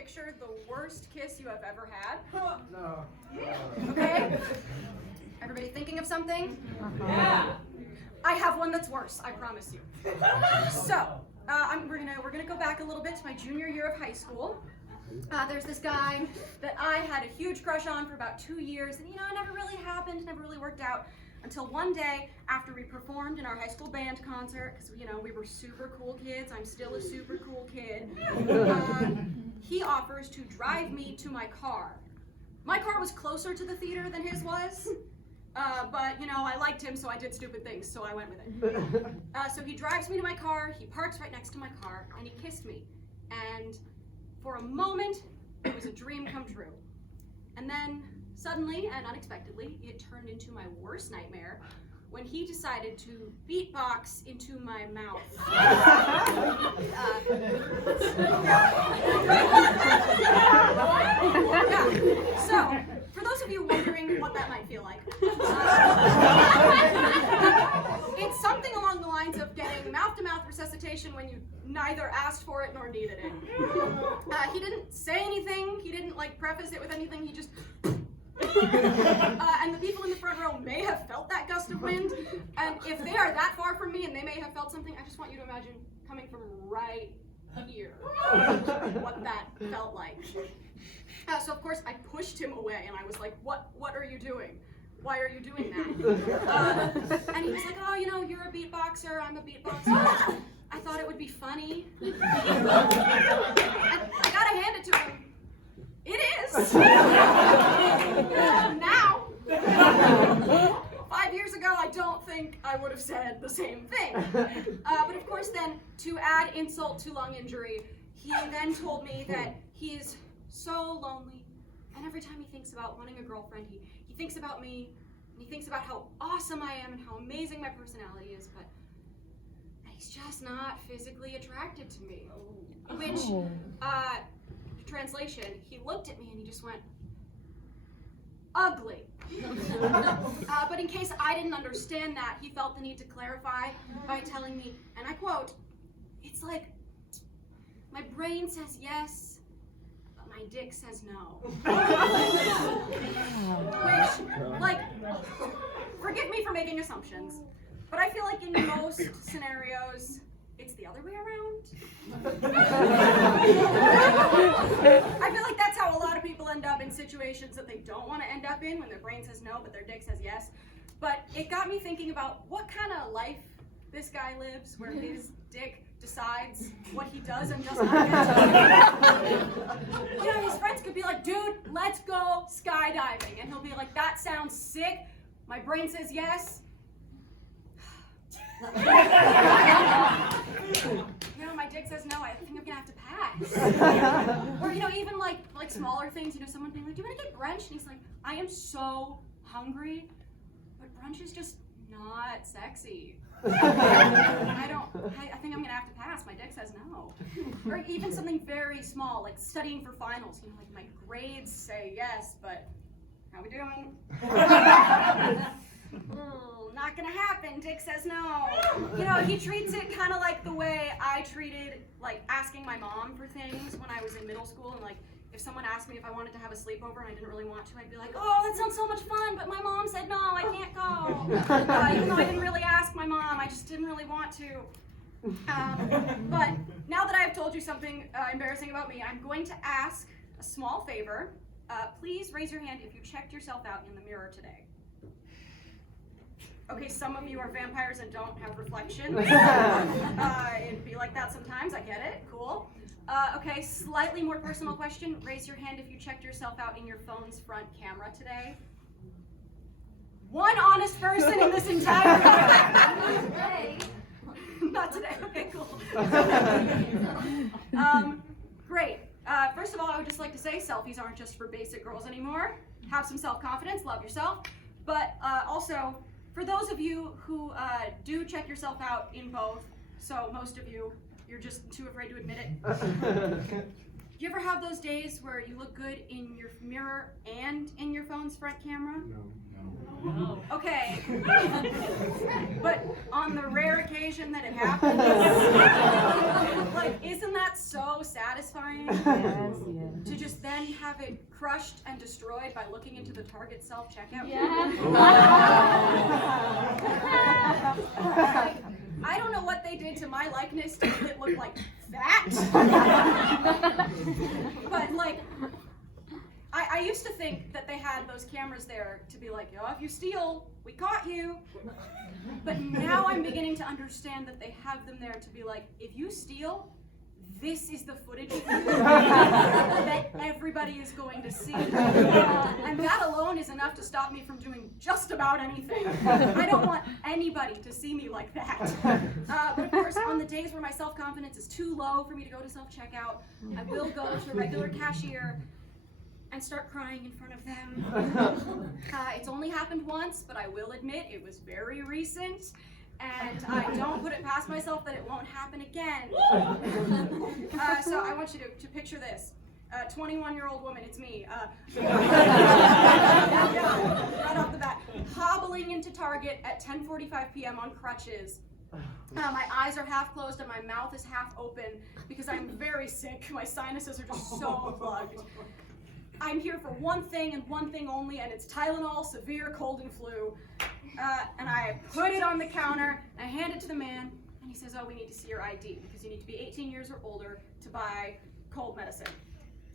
picture the worst kiss you have ever had? No. Okay? Everybody thinking of something? Yeah. I have one that's worse, I promise you. So, we're gonna go back a little bit to my junior year of high school. There's this guy that I had a huge crush on for about 2 years, and it never really happened, never really worked out, until one day after we performed in our high school band concert, because we were super cool kids. I'm still a super cool kid. He offers to drive me to my car. My car was closer to the theater than his was, but I liked him, so I did stupid things, so I went with it. So he drives me to my car, he parks right next to my car, and he kissed me. And for a moment, it was a dream come true. And then, suddenly and unexpectedly, it turned into my worst nightmare when he decided to beatbox into my mouth. So, for those of you wondering what that might feel like, it's something along the lines of getting mouth-to-mouth resuscitation when you neither asked for it nor needed it. He didn't say anything, he didn't preface it with anything, he just and the people in the front row may have felt that gust of wind, and if they are that far from me and they may have felt something, I just want you to imagine coming from right here, what that felt like. So of course I pushed him away and I was like, what are you doing? Why are you doing that? And he was like, oh, you're a beatboxer, I'm a beatboxer. I thought it would be funny. And I gotta hand it to him. It is. Now, 5 years ago, I don't think I would have said the same thing. But of course then, to add insult to lung injury, he then told me that he's so lonely, and every time he thinks about wanting a girlfriend, he thinks about me, and he thinks about how awesome I am and how amazing my personality is, but he's just not physically attracted to me. Which, translation, he looked at me and he just went, ugly. But in case I didn't understand that, he felt the need to clarify by telling me, and I quote, it's like, my brain says yes, but my dick says no. Which, forgive me for making assumptions, but I feel like in most scenarios, it's the other way around. I feel like that's how a lot of people end up in situations that they don't want to end up in, when their brain says no, but their dick says yes. But it got me thinking about what kind of life this guy lives, where his dick decides what he does and does not get. His friends could be like, dude, let's go skydiving. And he'll be like, that sounds sick. My brain says yes. My dick says no, I think I'm gonna have to pass. Or, even like smaller things, someone being like, do you want to get brunch? And he's like, I am so hungry, but brunch is just not sexy. I think I'm gonna have to pass, my dick says no. Or even something very small, like studying for finals, my grades say yes, but how we doing? Not gonna happen, dick says no. He treats it kind of like the way I treated, asking my mom for things when I was in middle school, and if someone asked me if I wanted to have a sleepover and I didn't really want to, I'd be like, oh, that sounds so much fun, but my mom said no, I can't go. Even though I didn't really ask my mom, I just didn't really want to. But now that I have told you something embarrassing about me, I'm going to ask a small favor. Please raise your hand if you checked yourself out in the mirror today. Okay, some of you are vampires and don't have reflection. It'd be like that sometimes, I get it, cool. Okay, slightly more personal question. Raise your hand if you checked yourself out in your phone's front camera today. One honest person in this entire Today. Not today, okay, cool. Great. First of all, I would just like to say selfies aren't just for basic girls anymore. Have some self-confidence, love yourself. But also, for those of you who do check yourself out in both, so most of you, you're just too afraid to admit it. Do you ever have those days where you look good in your mirror and in your phone's front camera? No. Okay. But on the rare occasion that it happens, like, isn't that so satisfying? Yes. To just then have it crushed and destroyed by looking into the Target self-checkout? Yeah. I don't know what they did to my likeness to make it look like that. But like, I used to think that they had those cameras there to be like, yo, if you steal, we caught you. But now I'm beginning to understand that they have them there to be like, if you steal, this is the footage that everybody is going to see. And that alone is enough to stop me from doing just about anything. I don't want anybody to see me like that. But of course, on the days where my self-confidence is too low for me to go to self-checkout, I will go to a regular cashier and start crying in front of them. It's only happened once, but I will admit it was very recent. And I don't put it past myself that it won't happen again. So I want you to picture this. 21-year-old woman, it's me. Right off the bat, hobbling into Target at 10:45 p.m. on crutches. My eyes are half closed and my mouth is half open because I'm very sick. My sinuses are just so plugged. I'm here for one thing and one thing only, and it's Tylenol, severe cold and flu. And I put it on the counter, and I hand it to the man, and he says, oh, we need to see your ID, because you need to be 18 years or older to buy cold medicine.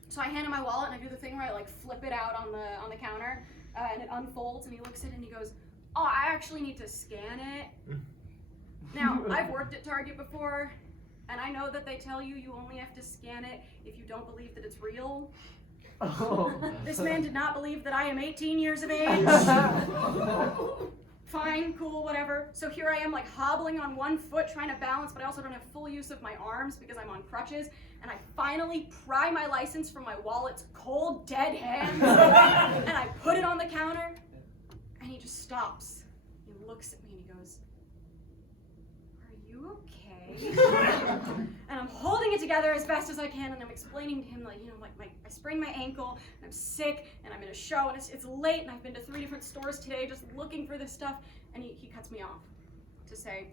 So I hand him my wallet, and I do the thing where I like flip it out on the counter, and it unfolds, and he looks at it, and he goes, oh, I actually need to scan it. Now, I've worked at Target before, and I know that they tell you you only have to scan it if you don't believe that it's real. Oh. This man did not believe that I am 18 years of age. Fine, cool, whatever. So here I am like hobbling on one foot trying to balance, but I also don't have full use of my arms because I'm on crutches. And I finally pry my license from my wallet's cold, dead hands. And I put it on the counter, and he just stops. He looks at me and he goes, are you okay? And I'm holding it together as best as I can, and I'm explaining to him, like, you know, like I sprained my ankle, and I'm sick, and I'm in a show, and it's late, and I've been to 3 different stores today just looking for this stuff, and he cuts me off to say,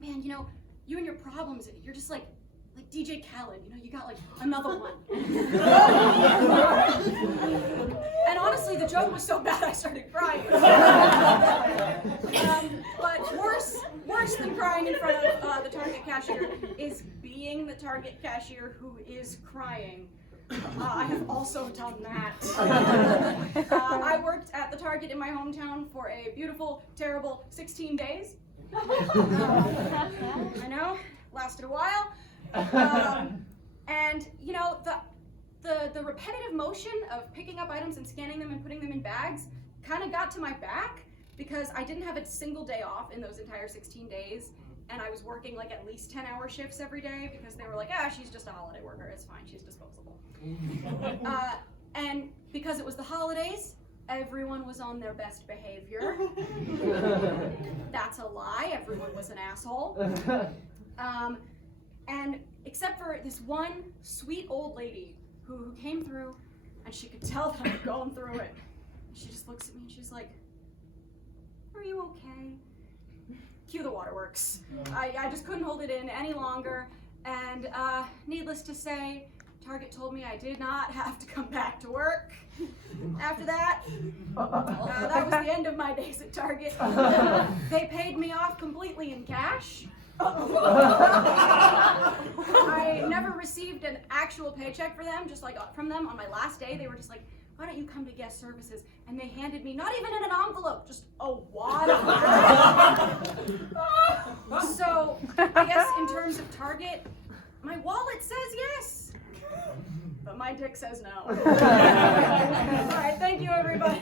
man, you know, you and your problems, you're just like DJ Khaled, you know, you got like another one. And honestly, the joke was so bad I started crying. But worse than crying in front of the Target cashier is being the Target cashier who is crying. I have also done that. I worked at the Target in my hometown for a beautiful, terrible 16 days. I know, lasted a while. And you know, the repetitive motion of picking up items and scanning them and putting them in bags kind of got to my back because I didn't have a single day off in those entire 16 days, and I was working like at least 10-hour shifts every day because they were like, ah, she's just a holiday worker, it's fine, she's disposable. And because it was the holidays, everyone was on their best behavior. That's a lie, everyone was an asshole. And except for this one sweet old lady who came through, and she could tell that I'm going through it. And she just looks at me and she's like, are you okay? Cue the waterworks. I just couldn't hold it in any longer, and needless to say, Target told me I did not have to come back to work. After that, that was the end of my days at Target. They paid me off completely in cash. I never received an actual paycheck for them, just like from them on my last day. They were just like, why don't you come to guest services? And they handed me, not even in an envelope, just a wad of cash. So I guess in terms of Target, my wallet says yes, but my dick says no. All right, thank you everybody.